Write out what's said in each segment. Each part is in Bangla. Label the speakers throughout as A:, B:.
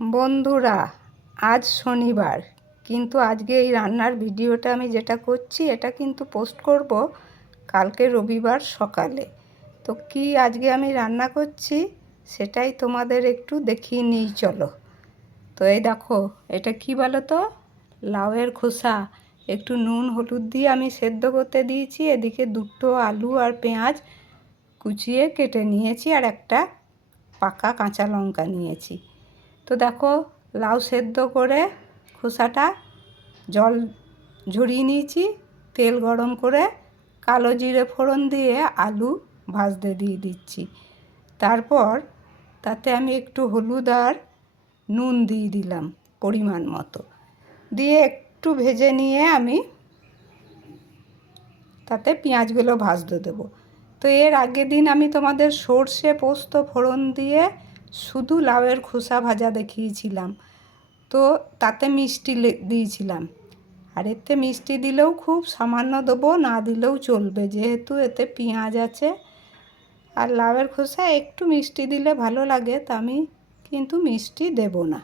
A: বন্ধুরা, আজ শনিবার। কিন্তু আজকে এই রান্নার ভিডিওটা আমি যেটা করছি, এটা কিন্তু পোস্ট করব কালকে রবিবার সকালে। তো কি আজকে আমি রান্না করছি, সেটাই তোমাদের একটু দেখিয়ে নিই, চলো। তো এই দেখো, এটা কি বলো তো লাউয়ের খোসা। একটু নুন, হলুদ দিয়ে আমি সেদ্ধ করতে দিয়েছি। এদিকে দুটো আলু আর পেঁয়াজ কুচিয়ে কেটে নিয়েছি আর একটা পাকা কাঁচা লঙ্কা নিয়েছি। তো দেখো লাউ সেদ্ধ করে খোসাটা জল ঝরিয়ে নিয়েছি, তেল গরম করে কালো জিরে ফোড়ন দিয়ে আলু ভাজতে দিয়ে দিচ্ছি। তারপর তাতে আমি একটু হলুদ আর নুন দিয়ে দিলাম পরিমাণ মতো। দিয়ে একটু ভেজে নিয়ে আমি তাতে পেঁয়াজগুলো ভাজতে দেবো। তো এর আগের দিন আমি তোমাদের সর্ষে পোস্ত ফোড়ন দিয়ে শুধু লাউয়ের খোসা ভাজা দেখিয়েছিলাম, তো তাতে মিষ্টি দিয়েছিলাম। আর এতে মিষ্টি দিলেও খুব সামান্য দেবো, না দিলেও চলবে। যেহেতু এতে পেঁয়াজ আছে আর লাউয়ের খোসা, একটু মিষ্টি দিলে ভালো লাগে, তা আমি কিন্তু মিষ্টি দেব না।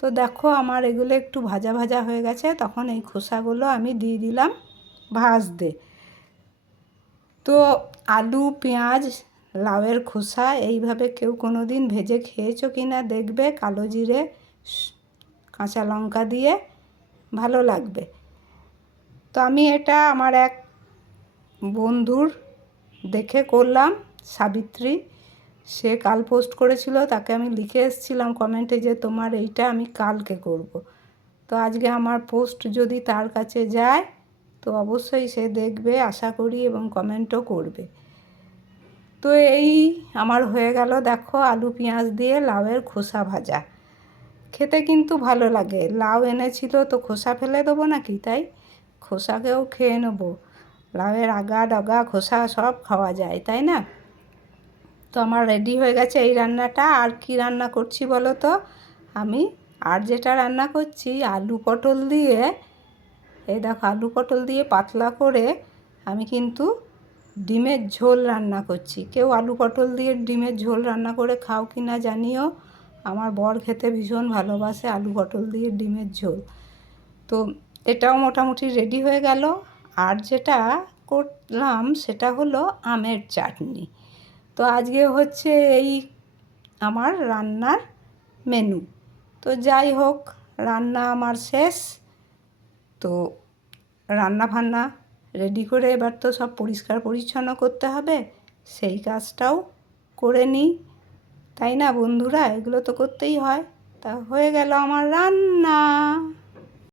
A: তো দেখো আমার এগুলো একটু ভাজা ভাজা হয়ে গেছে, তখন এই খোসাগুলো আমি দিয়ে দিলাম ভাজতে। তো আলু, পেঁয়াজ লাউয়ের খোসা, এইভাবে কেউ কোনো দিন ভেজে খেয়েছো কি না দেখবে, কালো জিরে কাঁচা লঙ্কা দিয়ে ভালো লাগবে। তো আমি এটা আমার এক বন্ধুর দেখে করলাম, সাবিত্রী। সে কাল পোস্ট করেছিল, তাকে আমি লিখে এসেছিলাম কমেন্টে যে তোমার এইটা আমি কালকে করব। তো আজকে আমার পোস্ট যদি তার কাছে যায়, তো অবশ্যই সে দেখবে, আশা করি এবং কমেন্টও করবে। তো এই আমার হয়ে গেল, দেখো আলু, পেঁয়াজ দিয়ে লাউয়ের খোসা ভাজা। খেতে কিন্তু ভালো লাগে। লাউ এনেছিল তো খোসা ফেলে দেবো নাকি? তাই খোসাকেও খেয়ে নেব। লাউয়ের আগা ডগা খোসা সব খাওয়া যায়, তাই না? তো আমার রেডি হয়ে গেছে এই রান্নাটা। আর কি রান্না করছি বলো তো? আমি আর যেটা রান্না করছি, আলু পটল দিয়ে। এই দেখো, আলু পটল দিয়ে পাতলা করে আমি কিন্তু ডিমের ঝোল রান্না করছি। কেউ আলু পটল দিয়ে ডিমের ঝোল রান্না করে খাও কি না জানিও? আমার বর খেতে ভীষণ ভালোবাসে আলু পটল দিয়ে ডিমের ঝোল। তো এটাও মোটামুটি রেডি হয়ে গেল। আর যেটা করলাম সেটা হলো আমের চাটনি। তো আজকে হচ্ছে এই আমার রান্নার মেনু তো যাই হোক, রান্না আমার শেষ। তো রান্না ফান্না রেডি করে এবার তো সব পরিষ্কার পরিচ্ছন্ন করতে হবে। সেই কাজটাও করে নিই। তাই না বন্ধুরা? এগুলো তো করতেই হয়। তা হয়ে গেল আমার রান্না।